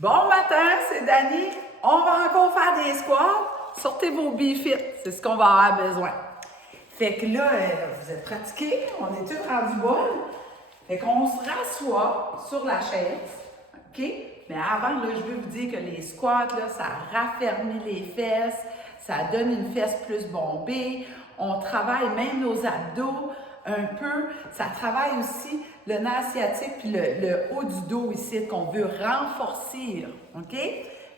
Bon matin, c'est Dani. On va encore faire des squats. Sortez vos BeFit, c'est ce qu'on va avoir besoin. Fait que là, vous êtes pratiqués, on est tous rendus bonnes. Fait qu'on se rassoit sur la chaise, OK? Mais avant, là, je veux vous dire que les squats, là, ça raffermit les fesses, ça donne une fesse plus bombée. On travaille même nos abdos un peu. Ça travaille aussi le nerf sciatique puis le haut du dos ici qu'on veut renforcer, OK?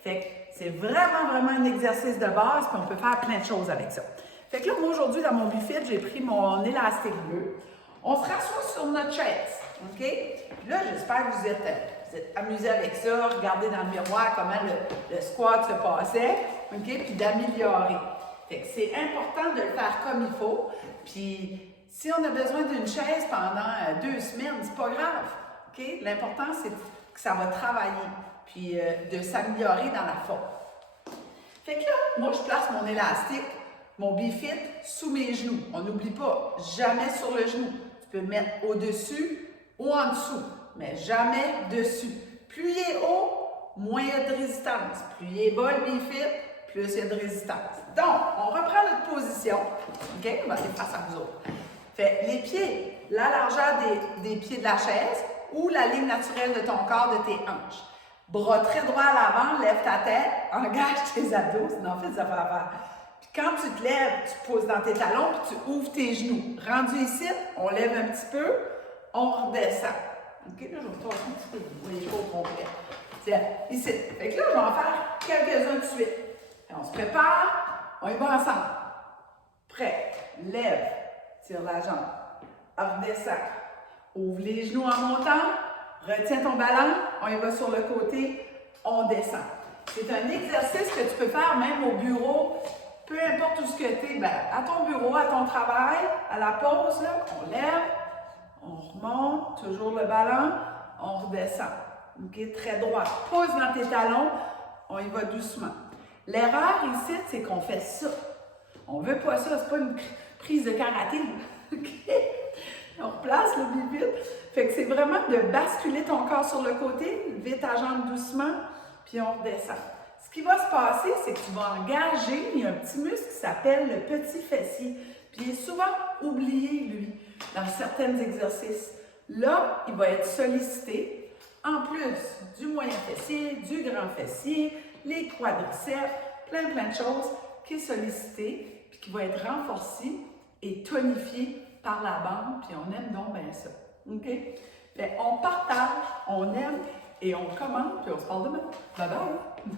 Fait que c'est vraiment un exercice de base puis on peut faire plein de choses avec ça. Fait que là, moi, aujourd'hui, dans mon BeFit, j'ai pris mon élastique bleu. On se rassoit sur notre chaise, OK? Puis là, j'espère que vous êtes amusés avec ça, regardez dans le miroir comment le squat se passait, OK? Puis d'améliorer. Fait que c'est important de le faire comme il faut. Puis si on a besoin d'une chaise pendant 2 semaines, c'est pas grave, OK? L'important, c'est que ça va travailler, puis de s'améliorer dans la forme. Fait que là, moi, je place mon élastique, mon BeFit, sous mes genoux. On n'oublie pas, jamais sur le genou. Tu peux le mettre au-dessus ou en dessous, mais jamais dessus. Plus il est haut, moins il y a de résistance. Plus il est bas, le BeFit, plus il y a de résistance. Donc, on reprend notre position. OK? On va aller face à vous autres. Fait les pieds, la largeur des pieds de la chaise ou la ligne naturelle de ton corps, de tes hanches. Bras très droit à l'avant, lève ta tête, engage tes abdos, sinon fais des affaires à faire. Puis quand tu te lèves, tu poses dans tes talons puis tu ouvres tes genoux. Rendu ici, on lève un petit peu, on redescend. OK, là, je vais vous un petit peu, vous voyez pas au complet. Tiens, ici. Fait que là, je vais en faire quelques-uns de suite. Et on se prépare, on y va ensemble. Prêt, lève, tire la jambe, redescend. Ouvre les genoux en montant, retiens ton ballon, on y va sur le côté, on descend. C'est un exercice que tu peux faire même au bureau, peu importe où ce que tu es, à ton bureau, à ton travail, à la pause, là, on lève, on remonte, toujours le ballon, on redescend. OK, très droit. Pose dans tes talons, on y va doucement. L'erreur ici, c'est qu'on fait ça. On ne veut pas ça, c'est pas une prise de karaté. OK? On replace le BeFit. Fait que c'est vraiment de basculer ton corps sur le côté, lever ta jambe doucement, puis on redescend. Ce qui va se passer, c'est que tu vas engager, il y a un petit muscle qui s'appelle le petit fessier. Puis il est souvent oublié, lui, dans certains exercices. Là, il va être sollicité, en plus du moyen fessier, du grand fessier, les quadriceps, plein de choses qui est sollicité, puis qui va être renforcé et tonifié par la bande, puis on aime donc bien ça. OK? Bien, on partage, on aime et on commente, puis on se parle demain. Bye bye!